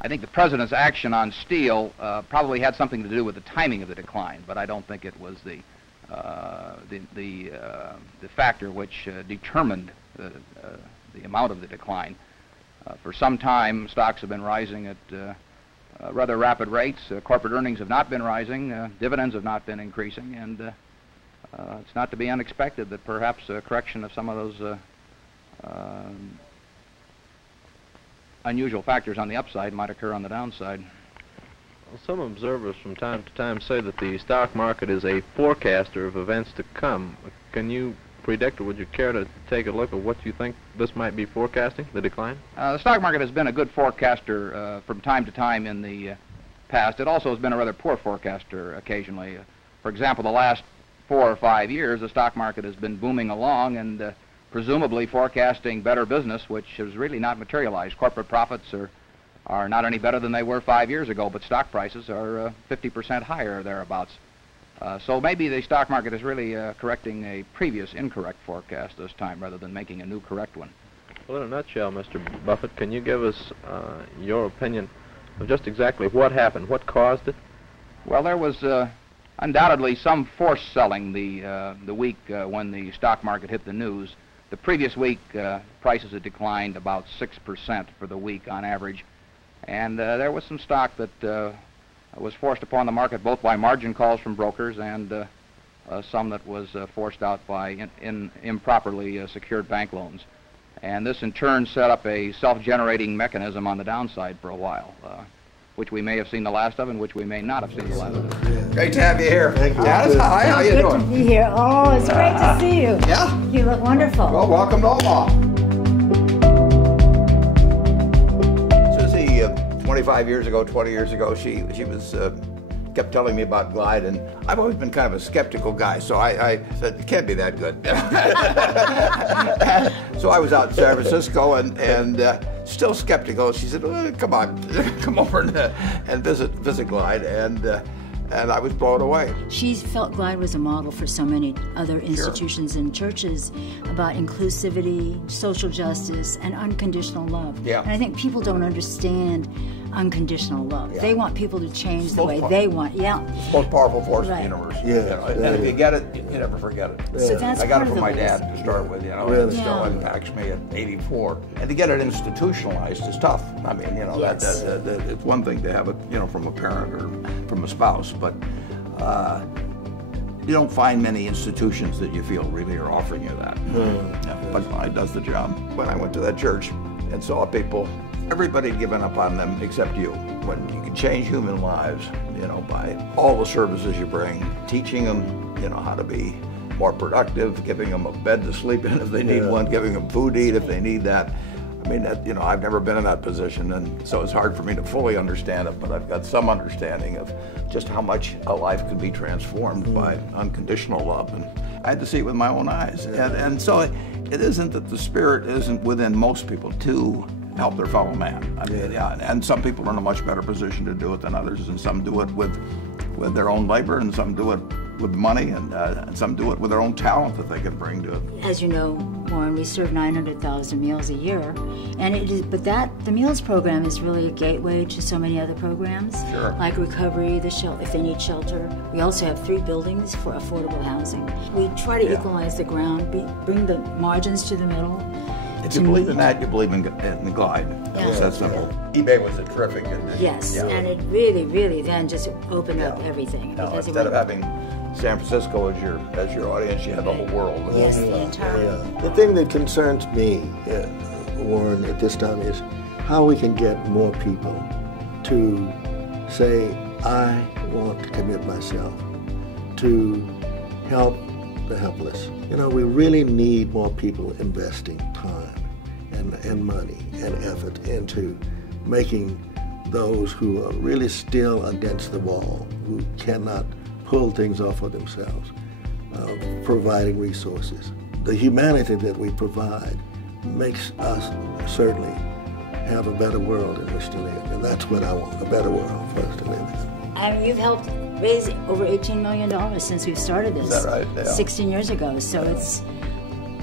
I think the president's action on steel probably had something to do with the timing of the decline, but I don't think it was the factor which determined the amount of the decline. For some time, stocks have been rising at rather rapid rates. Corporate earnings have not been rising. Dividends have not been increasing, and it's not to be unexpected that perhaps a correction of some of those unusual factors on the upside might occur on the downside. Well, some observers from time to time say that the stock market is a forecaster of events to come. Can you predict, or would you care to take a look at what you think this might be forecasting, the decline? The stock market has been a good forecaster from time to time in the past. It also has been a rather poor forecaster occasionally. For example, the last 4 or 5 years, the stock market has been booming along and presumably forecasting better business, which has really not materialized. Corporate profits are not any better than they were 5 years ago, but stock prices are 50% higher or thereabouts. So maybe the stock market is really correcting a previous incorrect forecast this time rather than making a new correct one. Well, in a nutshell, Mr. Buffett, can you give us your opinion of just exactly what happened, what caused it? Well, there was undoubtedly some forced selling the week when the stock market hit the news. The previous week, prices had declined about 6% for the week on average, and there was some stock that was forced upon the market both by margin calls from brokers and some that was forced out by improperly secured bank loans. And this in turn set up a self-generating mechanism on the downside for a while, which we may have seen the last of and which we may not have seen the last of. Great to have you here. Thank you. Janice, hi, how you doing? Good to be here. Oh, it's great to see you. Yeah? You look wonderful. Well, welcome to Omaha. Susie, 25 years ago, 20 years ago, she was kept telling me about Glide, and I've always been kind of a skeptical guy, so I said, it can't be that good. So I was out in San Francisco and still skeptical. She said, well, come on, come over and visit Glide, and I was blown away. She felt Glide was a model for so many other institutions and churches about inclusivity, social justice, and unconditional love. Yeah. And I think people don't understand unconditional love. Yeah. They want people to change the way they want. Yeah. It's the most powerful force in the universe. Yeah. You know, and if you get it, you never forget it. So that's I got it part from of my the dad lesson. to start with, you know, Really? and it still impacts me at 84. And to get it institutionalized is tough. I mean, you know, Yes. it's one thing to have it, you know, from a parent or from a spouse, but you don't find many institutions that you feel really are offering you that. Yeah, but Glide does the job. When I went to that church and saw people, everybody had given up on them except you. When you can change human lives, you know, by all the services you bring, teaching them, you know, how to be more productive, giving them a bed to sleep in if they need one, giving them food to eat if they need that. I mean, you know, I've never been in that position, and so it's hard for me to fully understand it, but I've got some understanding of just how much a life can be transformed by unconditional love. And I had to see it with my own eyes. And so it isn't that the spirit isn't within most people to help their fellow man. I mean, and some people are in a much better position to do it than others, and some do it with their own labor, and some do it with money, and some do it with their own talent that they can bring to it. As you know, Warren, we serve 900,000 meals a year, and the meals program is really a gateway to so many other programs, like recovery, if they need shelter. We also have 3 buildings for affordable housing. We try to equalize the ground, bring the margins to the middle. If you believe in that, you believe in Glide. It's that simple. eBay was a terrific. Yes, and it really, really then just opened up everything. No, instead of having San Francisco as your audience, you had the whole world. Yes, the entire. The thing that concerns me, Warren, at this time is how we can get more people to say, I want to commit myself to help the helpless. You know, we really need more people investing time and money and effort into making those who are really still against the wall, who cannot pull things off for themselves, providing resources. The humanity that we provide makes us certainly have a better world in which to live, and that's what I want, a better world for us to live in. And you've helped raise over $18 million since we've started this. Is that right? Yeah. 16 years ago, so it's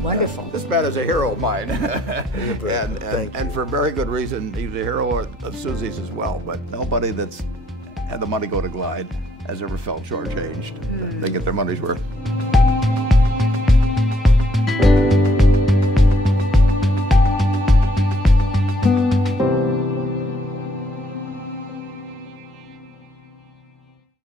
Wonderful. This man is a hero of mine, Thank you. and for very good reason. He's a hero of Susie's as well. But nobody that's had the money go to Glide has ever felt shortchanged. They get their money's worth.